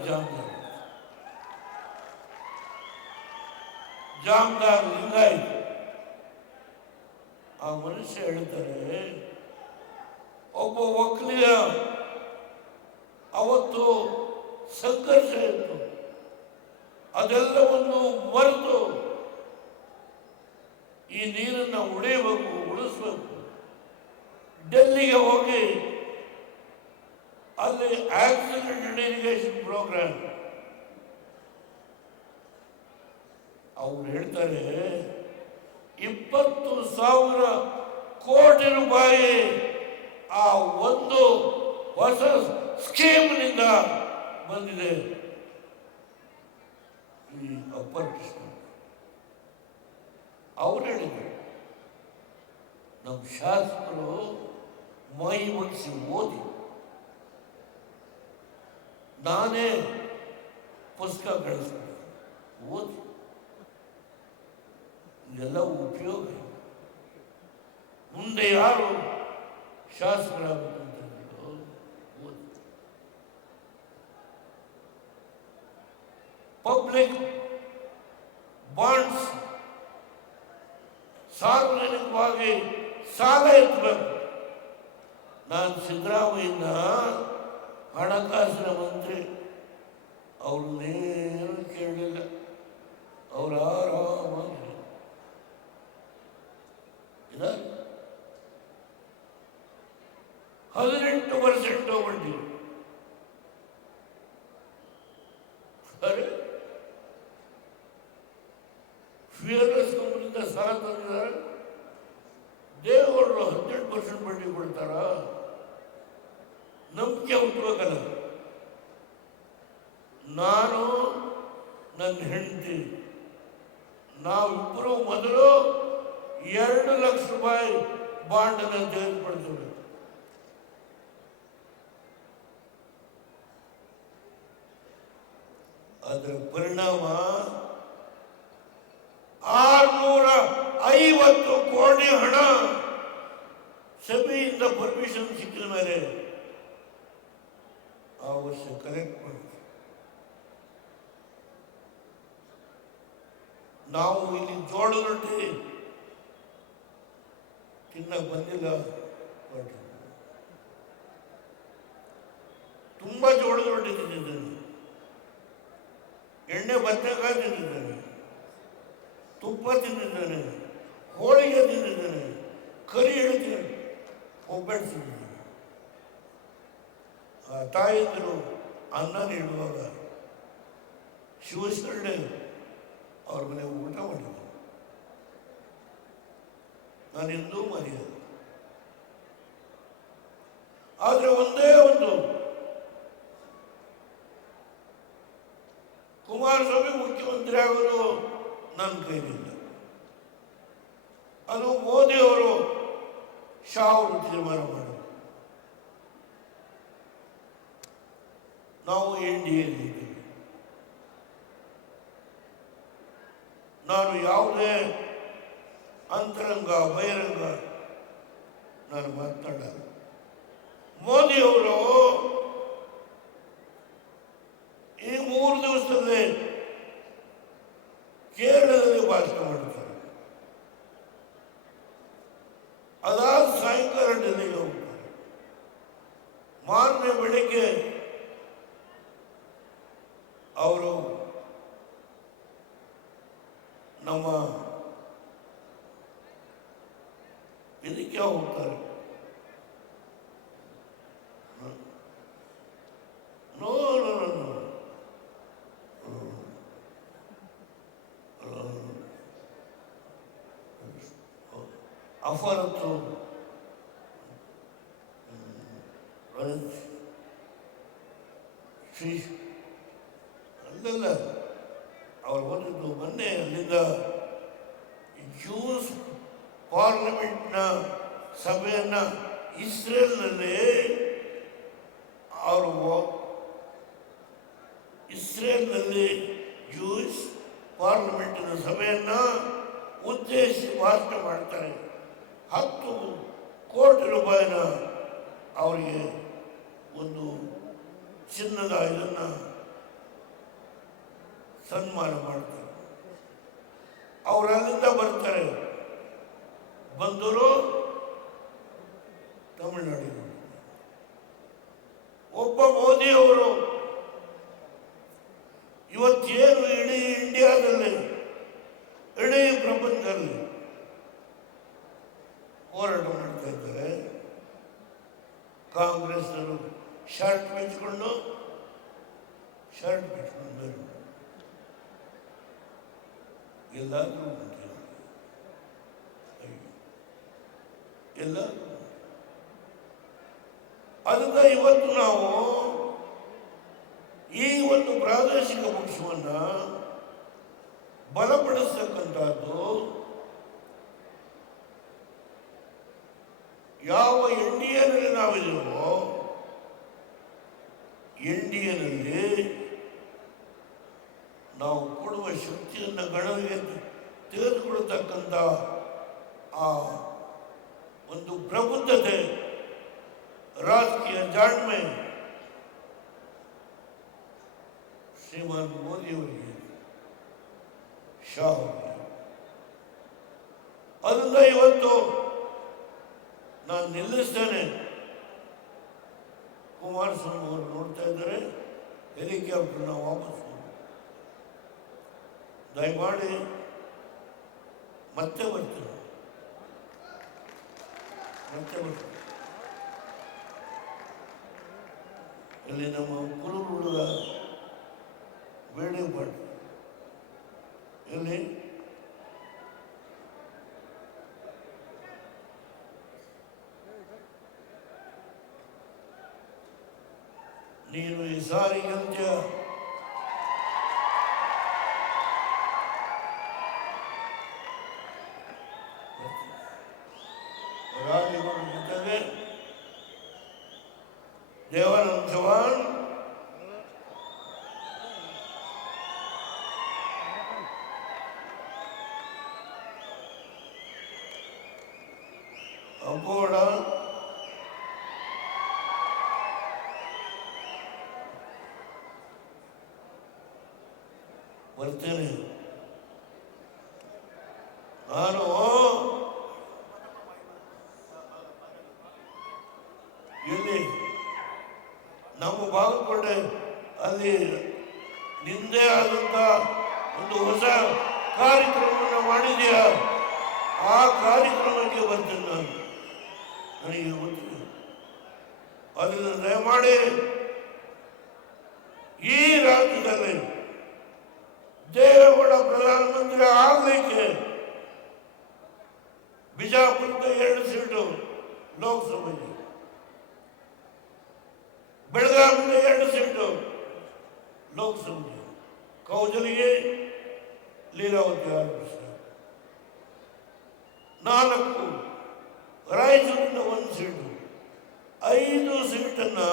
ಜಾಮದಾರ್ ಲಿಂಗಾಯತ್ ಆ ಮನುಷ್ಯ ಹೇಳ್ತಾರೆ, ಒಬ್ಬ ಒಕ್ಕಲಿಗ ಅವತ್ತು ಸಂಘರ್ಷ ಇತ್ತು, ಅದೆಲ್ಲವನ್ನು ಮರೆತು ಈ ನೀರನ್ನು ಉಳಿಯಬೇಕು, ಉಳಿಸ್ಬೇಕು. ಡೆಲ್ಲಿಗೆ ಹೋಗಿ ಅಲ್ಲಿ ಆಕ್ಸಿಡೆಂಟೆಡ್ ಇರಿಗೇಷನ್ ಪ್ರೋಗ್ರಾಮ್ ಅವ್ರು ಹೇಳ್ತಾರೆ 20,000 ಕೋಟಿ ರೂಪಾಯಿ ಆ ಒಂದು ಹೊಸ ಸ್ಕೀಮ್ನಿಂದ ಬಂದಿದೆ. ಈ ಅಪ್ಪರ್ ಕೃಷ್ಣ ಅವ್ರು ಹೇಳಿದರು, ನಮ್ಮ ಶಾಸಕರು ಮೈ ಮುಗಿಸಿ ಓದಿ, ನಾನೇ ಪುಸ್ತಕ ಕಳಿಸ್ತೀನಿ, ಓದಿ, ಇದೆಲ್ಲ ಉಪಯೋಗ. ಮುಂದೆ ಯಾರು ಶಾಸಕರಾಗಬೇಕಂತ ಓದಿ. ಪಬ್ಲಿಕ್ ಬಾಂಡ್ಸ್ ಸಾರ್ವಜನಿಕವಾಗಿ ಸಾಲ ಎತ್ತಬೇಕು. ನಾನು ಸಿದ್ದರಾಮಯ್ಯನ ಹಣಕಾಸಿನ ಮಂತ್ರಿ, ಅವ್ರನ್ನೇನು ಕೇಳಲಿಲ್ಲ, ಅವ್ರು ಆರಾಮಾಗಿ 18% ಬಡ್ಡಿ. ಫಿಯರ್ಲೆಸ್ ಕಂಪನಿಯಿಂದ ಸಾಲ ತಂದಿದ್ದಾರೆ, ದೇವೇಗೌಡರು 18% ಬಡ್ಡಿ ಕೊಡ್ತಾರ? ನಂಬಿಕೆ ಹುಟ್ಟಬೇಕಲ್ಲ. ನಾನು ನನ್ನ ಹೆಂಡತಿ ನಾವಿಬ್ಬರು ಮೊದಲು 2 ಲಕ್ಷ ರೂಪಾಯಿ ಬಾಂಡನ್ನು ತೆಗೆದುಕೊಳ್ತೇವೆ. ಅದರ ಪರಿಣಾಮ 650 ಕೋಟಿ ಹಣ ಸಭೆಯಿಂದ ಪರ್ಮಿಷನ್ ಸಿಕ್ಕಿದ ಮೇಲೆ ಆ ವರ್ಷ ಕಲೆಕ್ಟ್ ಮಾಡ್ತೀವಿ. ನಾವು ಇಲ್ಲಿ ಜೋಳದ ರೊಟ್ಟಿ ತಿನ್ನಕ್ಕೆ ಬಂದಿಲ್ಲ, ತುಂಬಾ ಜೋಳದ ರೊಟ್ಟಿ ತಿಂದಿದ್ದೇನೆ, ಎಣ್ಣೆ ಬದನೆಕಾಯಿ ತಿಂದಿದ್ದೇನೆ, ತುಪ್ಪ ತಿಂದಿದ್ದೇನೆ, ಹೋಳಿಗೆ ತಿಂದಿದ್ದೇನೆ, ಕರಿ ಹೇಳ್ತೀನಿ, ಒಬ್ಬಟ್ಟು ತಿಂದಿದ್ದೇನೆ. ಆ ತಾಯಂದಿರು ಅನ್ನ ನೀಡುವಾಗ ಶಿವಶರಣೆ ಅವ್ರ ಮನೆ ಊಟ ಮಾಡಿದ್ದೆ, ನಾನು ಎಂದೂ ಮರೆಯಲ್ಲ. ಆದರೆ ಒಂದೇ ಒಂದು, ಕುಮಾರಸ್ವಾಮಿ ಮುಖ್ಯಮಂತ್ರಿ ಆಗೋದು ನನ್ನ ಕೈಲಿಲ್ಲ, ಅದು ಮೋದಿಯವರು ಶಾ ಅವರು ತೀರ್ಮಾನ ಮಾಡಿದರು. ನಾವು NDA ಇದ್ದೀವಿ. ನಾನು ಯಾವುದೇ ಅಂತರಂಗ ಬಹಿರಂಗ ನಾನು ಮಾತನಾಡಲ್ಲ. ಮೋದಿಯವರು ಈ 3 ದಿವಸದಲ್ಲಿ ಕೇರಳದಲ್ಲಿ ಭಾಷಣ ಮಾಡ್ತಾರೆ, ಅದಾದ ಸಾಯಂಕಾಲ ಡೆಲ್ಲಿಗೆ ಹೋಗ್ತಾರೆ, ಮಾರನೇ ಬೆಳಿಗ್ಗೆ ಅವರು ನಮ್ಮ ಇದಕ್ಕೆ ಹೋಗ್ತಾರೆ. ಅಫರತ್ತು ಅಲ್ಲೆಲ್ಲ ಅವ್ರು ಬಂದಿದ್ದು ಮೊನ್ನೆ ಅಲ್ಲಿಂದ ಜ್ಯೂಸ್ ಪಾರ್ಲಿಮೆಂಟ್ನ ಸಭೆಯನ್ನು ಇಸ್ರೇಲ್ನಲ್ಲಿ ಇಸ್ರೇಲ್ನಲ್ಲಿ ಜ್ಯೂಸ್ ಪಾರ್ಲಿಮೆಂಟಿನ ಸಭೆಯನ್ನು ಉದ್ದೇಶಿಸಿ ಭಾಷಣ ಮಾಡ್ತಾರೆ. 10 ಕೋಟಿ ರೂಪಾಯಿನ ಅವರು ಒಂದು ಚಿನ್ನದ ಇದನ್ನು ಸನ್ಮಾನ ಮಾಡ್ತಾರೆ. ಅವರು ಅಲ್ಲಿಂದ ಬರ್ತಾರೆ. ಬಂದರು ತಮಿಳುನಾಡಿನ ಒಬ್ಬ ಮೋದಿಯವರು ಇವತ್ತೇನು ಇಡೀ ಇಂಡಿಯಾದಲ್ಲಿ, ಇಡೀ ಪ್ರಪಂಚದಲ್ಲಿ ಹೋರಾಟ ಮಾಡ್ತಾ ಇದ್ದಾರೆ. ಕಾಂಗ್ರೆಸ್ನವರು ಶರ್ಟ್ ಬಿಚ್ಕೊಂಡು ಎಲ್ಲಾದರೂ ಎಲ್ಲ. ಅದಕ್ಕೆ ಇವತ್ತು ನಾವು ಈ ಒಂದು ಪ್ರಾದೇಶಿಕ ಪಕ್ಷವನ್ನು ಬಲಪಡಿಸ್ತಕ್ಕಂಥದ್ದು ಯಾವ ಎನ್ಡಿಎನಲ್ಲಿ ನಾವಿದ್ದೀವೋ, ಎನ್ಡಿಎನಲ್ಲಿ ನಾವು ಕೊಡುವ ಶಕ್ತಿಯನ್ನು ಗಣನೆಗೆ ತೆಗೆದುಕೊಳ್ತಕ್ಕಂಥ ಆ ಒಂದು ಪ್ರಬುದ್ಧತೆ, ರಾಜಕೀಯ ಜಾಣ್ಮೆ ಶ್ರೀಮಾನ್ ಮೋದಿಯವರಿಗೆ, ಶಾ ಅವರಿಗೆ. ಅದರಿಂದ ಇವತ್ತು ನಾನು ನಿಲ್ಲಿಸ್ತೇನೆ. ಕುಮಾರಸ್ವಾಮಿ ಅವರು ನೋಡ್ತಾ ಇದ್ದಾರೆ, ಹೆಲಿಕಾಪ್ಟರ್ನ ವಾಪಸ್ ದಯಮಾಡಿ ಮತ್ತೆ ಬರ್ತೀನಿ. ಇಲ್ಲಿ ನಮ್ಮ ಕುರು ಹುಡುಗ ಬೇಡಿ ಭಟ್ ಇಲ್ಲಿ ನೀನು ಈ ಸಾರಿಗಂತ ರಾಜಗೌಡ ಜೊತೆಗೆ ದೇವಾನಂದ ಚೌಹಾಣ್, ಅಬೋಡ, ಬರ್ತೇನೆ. ನಾನು ಇಲ್ಲಿ ನಮ್ಮ ಬಾಗಲಕೋಟೆ ಅಲ್ಲಿ ನಿಂದೇ ಆದಂಥ ಒಂದು ಹೊಸ ಕಾರ್ಯಕ್ರಮವನ್ನು ಮಾಡಿದೆಯಾ, ಆ ಕಾರ್ಯಕ್ರಮಕ್ಕೆ ಬರ್ತೇನೆ ನಾನು. ನನಗೆ ಗೊತ್ತಿಲ್ಲ. ಅದನ್ನು ದಯಮಾಡಿ ಈ ರಾಜ್ಯದಲ್ಲಿ ದೇವೇಗೌಡ ಪ್ರಧಾನಮಂತ್ರಿ ಆಗಲಿಕ್ಕೆ ಬಿಜಾಪುರದ 2 ಸೀಟು ಲೋಕಸಭೆಗೆ, ಬೆಳಗಾವಿಯ 2 ಸೀಟು ಲೋಕಸಭೆಗೆ, ಕೌಜಲಿಗೆ ಲೀಲಾವತಿ ಆರ್ಮಿಸ 4, ರಾಯಚೂರಿನ 1 ಸೀಟು, 5 ಸೀಟನ್ನು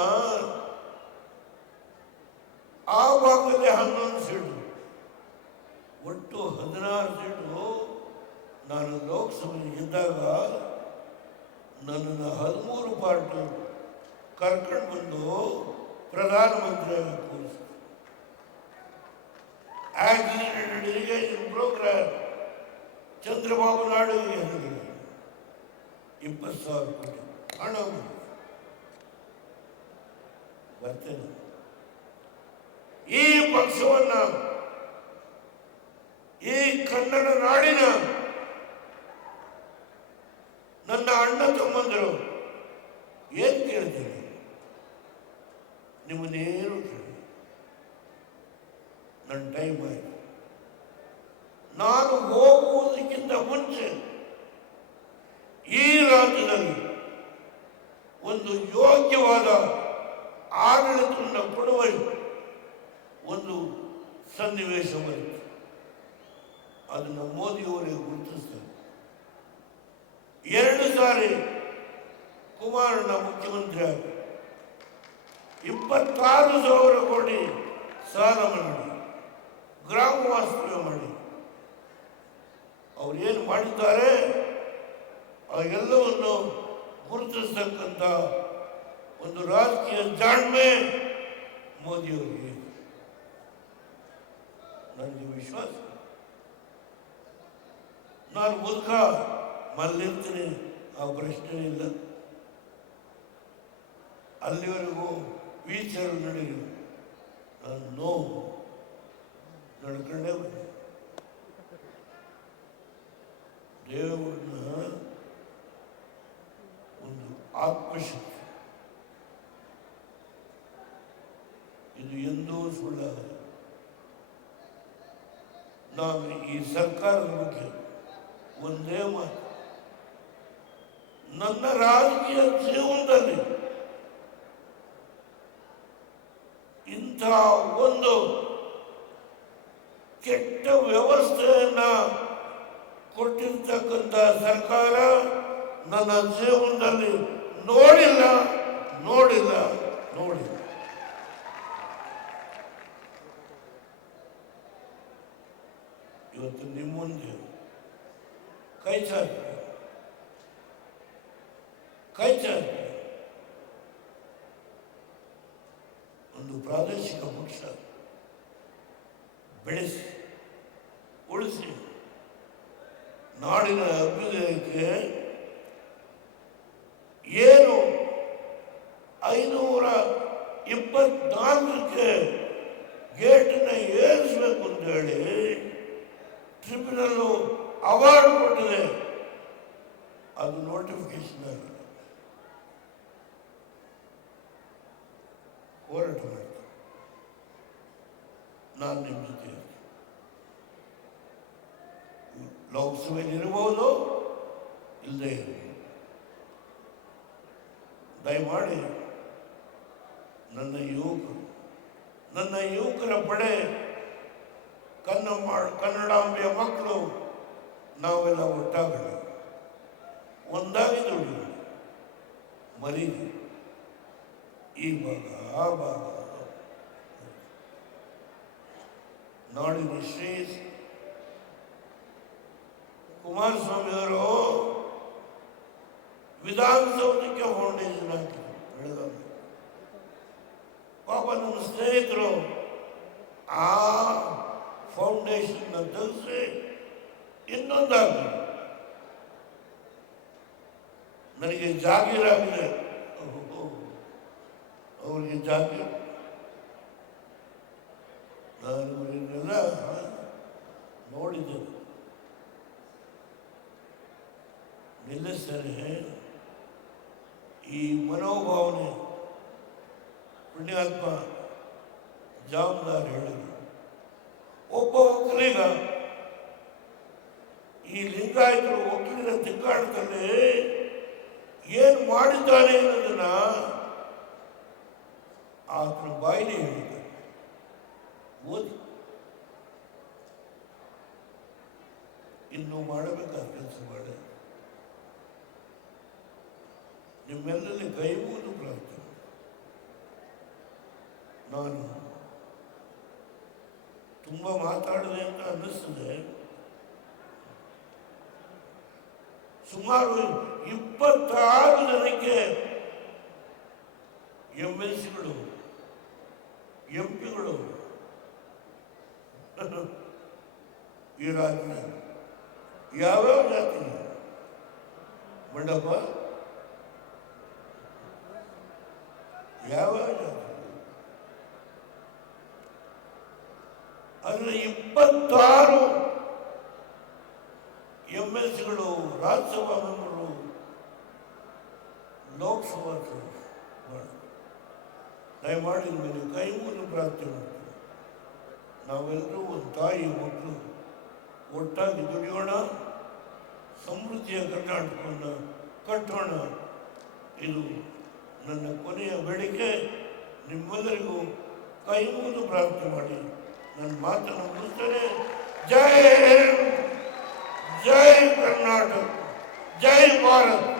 ಆ ಭಾಗದಲ್ಲಿ 11 ಸೀಟು, ಒಟ್ಟು 16 ಸೀಟು. ನಾನು ಲೋಕಸಭೆಗೆ ಗೆದ್ದಾಗ ನನ್ನನ್ನು 13 ಪಾರ್ಟಿ ಕರ್ಕೊಂಡು ಬಂದು ಪ್ರಧಾನಮಂತ್ರಿಯಾಗಿ ಕೂರಿಸಿದ್ರು. ಆಕ್ಸಿಡೆಂಟೆಡ್ ಇರಿಗೇಷನ್ ಪ್ರೋಗ್ರಾಮ್ ಚಂದ್ರಬಾಬು ನಾಯ್ಡುವಿಗೆ 20,000 ಕೋಟಿ ಹಣ ಬರ್ತೇನೆ. ಈ ಪಕ್ಷವನ್ನು, ಈ ಕನ್ನಡ ನಾಡಿನ ನನ್ನ ಅಣ್ಣ ತಮ್ಮಂದರು ಏನ್ ಕೇಳ್ತೀನಿ, ನಿಮ್ಮನ್ನೇನು ಕೇಳಿ. ನನ್ನ ಟೈಮ್ ಆಯಿತು. ನಾನು ಹೋಗುವುದಕ್ಕಿಂತ ಮುಂಚೆ ಈ ರಾಜ್ಯದಲ್ಲಿ ಒಂದು ಯೋಗ್ಯವಾದ ಆಡಳಿತವನ್ನು ಕೊಡುವ ಒಂದು ಸನ್ನಿವೇಶ ಬಂತು. ಅದನ್ನು ಮೋದಿಯವರೇ ಗುರುತಿಸ್ತಾರೆ. 2 ಸಾರಿ ಕುಮಾರಣ್ಣ ಮುಖ್ಯಮಂತ್ರಿ ಆಗಿ 26,000 ಕೋಟಿ ಸಾಲ ಮಾಡಿ, ಗ್ರಾಮ ವಾಸ್ತವ್ಯ ಮಾಡಿ, ಅವ್ರು ಏನು ಮಾಡಿದ್ದಾರೆ ಅವೆಲ್ಲವನ್ನು ಗುರುತಿಸ್ತಕ್ಕಂಥ ಒಂದು ರಾಜಕೀಯ ಜಾಣ್ಮೆ ಮೋದಿಯವರಿಗೆ. ನನಗೆ ವಿಶ್ವಾಸ, ನಾನು ಮುದುಕ ಮಲ್ಲಿರ್ತೀನಿ, ಆ ಪ್ರಶ್ನೆ ಇಲ್ಲ. ಅಲ್ಲಿವರೆಗೂ ವಿಚಾರ ನಡೆಯು, ನಾನು ನೋವು ನಡ್ಕೊಂಡೇ ಬಂದೆ. ದೇವರನ್ನ ಒಂದು ಆತ್ಮಶಕ್ತಿ, ಇದು ಎಂದೂ ಸುಳ್ಳಾಗದು. ನಾನು ಈ ಸರ್ಕಾರದ ಬಗ್ಗೆ ಒಂದೇ ಮಾತು, ನನ್ನ ರಾಜಕೀಯ ಜೀವನದಲ್ಲಿ ಇಂಥ ಒಂದು ಕೆಟ್ಟ ವ್ಯವಸ್ಥೆಯನ್ನ ಕೊಟ್ಟಿರ್ತಕ್ಕಂಥ ಸರ್ಕಾರ ನನ್ನ ಜೀವನದಲ್ಲಿ ನೋಡಿಲ್ಲ. ಇವತ್ತು ನಿಮ್ಮ ಮುಂದೆ ಕೈ ಚಾಚಿ ಒಂದು ಪ್ರಾದೇಶಿಕ ಪಕ್ಷ ಬೆಳೆಸಿ ಉಳಿಸಿ ನಾಡಿನ ಅಭ್ಯುದಯಕ್ಕೆ ಏನು 524ಕ್ಕೆ ಗೇಟನ್ನು ಏರಿಸಬೇಕು ಅಂತ ಹೇಳಿ ಟ್ರಿಬ್ಯುನಲ್ ಅವಾರ್ಡ್ ಕೊಟ್ಟಿದೆ. ಅದು ನೋಟಿಫಿಕೇಶನ್ ಆಗಿದೆ, ಹೋರಾಟ ಮಾಡ್ತಾರೆ. ನಾನು ನಿಮ್ಮ ಜೊತೆ ಲೋಕಸಭೆಯಲ್ಲಿ ಇರಬಹುದು, ಇಲ್ಲದೆ ಇರಬಹುದು. ದಯಮಾಡಿ ನನ್ನ ಯುವಕರ ಪಡೆ, ಕನ್ನಡಾಂಬೆಯ ಮಕ್ಕಳು ನಾವೆಲ್ಲ ಒಟ್ಟಾಗೋಣ, ಒಂದಾಗಿ ದುಡಿಯೋಣ. ಮರೀರಿ ಈ ಭಾಗ ಆ ಭಾಗ. ನಾಡಿನ ಶ್ರೀ ಕುಮಾರಸ್ವಾಮಿ ಅವರು ವಿಧಾನಸೌಧಕ್ಕೆ ಫೌಂಡೇಶನ್ ಹಾಕಿದ್ರು ಬೆಳಗಾವಿ. ಪಾಪ ನಮ್ಮ ಸ್ನೇಹಿತರು ಆ ಫೌಂಡೇಶನ್ ತೆಗೆಸಿ ಇನ್ನೊಂದಾಗ ನನಗೆ ಜಾಗೀರಾಗಿದೆ. ಅವರಿಗೆ ಜಾಗೀರ್, ನಾನು ಇದನ್ನೆಲ್ಲ ನೋಡಿದ್ದೇನೆ. ನಿಲ್ಲಿಸ್ತಾರೆ ಈ ಮನೋಭಾವನೆ. ಪುಣ್ಯಾತ್ಮ ಜಾಮದಾರ್ ಹೇಳಿದರು, ಒಬ್ಬ ಒಕ್ಕಲಿಗ ಈ ಲಿಂಗಾಯತರು ಒಕ್ಕಲಿಗ ತಿಕ್ಕಾಟದಲ್ಲಿ ಏನು ಮಾಡಿದ್ದಾನೆ ಅನ್ನೋದನ್ನ ಆತನ ಬಾಯಿನೇ ಹೇಳಿದ್ದಾರೆ. ಓದಿ, ಇನ್ನೂ ಮಾಡಬೇಕಾದ ಕೆಲಸ ಮಾಡಿ ನಿಮ್ಮೆಲ್ಲಲ್ಲಿ ಕೈ ಮುಗಿದು ಪ್ರಾರ್ಥನೆ. ನಾನು ತುಂಬ ಮಾತಾಡಿದೆ ಅಂತ ಅನ್ನಿಸ್ತದೆ. ಸುಮಾರು 26 ಜನಕ್ಕೆ MLCಗಳು MP ಗಳು ಈ ರಾಜ್ಯ ಯಾವ್ಯಾವ ಜಾತಿ ಮಂಡಪ ಯಾವ್ಯಾವ ಜಾತಿ ಅದರಲ್ಲಿ 26 MLCಗಳು, ರಾಜ್ಯಸಭಾ ಮೆಂಬರು, ಲೋಕಸಭಾ ದಯಮಾಡಿ ಮೇಲೆ ಕೈ ಮುಗಿದು ಪ್ರಾರ್ಥನೆ ಮಾಡ್ತೀವಿ. ನಾವೆಲ್ಲರೂ ಒಂದು ತಾಯಿ ಮಕ್ಕಳು ಒಟ್ಟಾಗಿ ದುಡಿಯೋಣ, ಸಮೃದ್ಧಿಯ ಕರ್ನಾಟಕವನ್ನು ಕಟ್ಟೋಣ. ಇದು ನನ್ನ ಕೊನೆಯ ಬೇಡಿಕೆ. ನಿಮ್ಮೆಲ್ಲರಿಗೂ ಕೈ ಮುಗಿದು ಪ್ರಾರ್ಥನೆ ಮಾಡಿ ನನ್ನ ಮಾತನ್ನು ಮುಗಿಸ್ತೇನೆ. ಜೈ ಹಿಂದ್, ಜೈ ಕರ್ನಾಟಕ, ಜೈ ಭಾರತ್.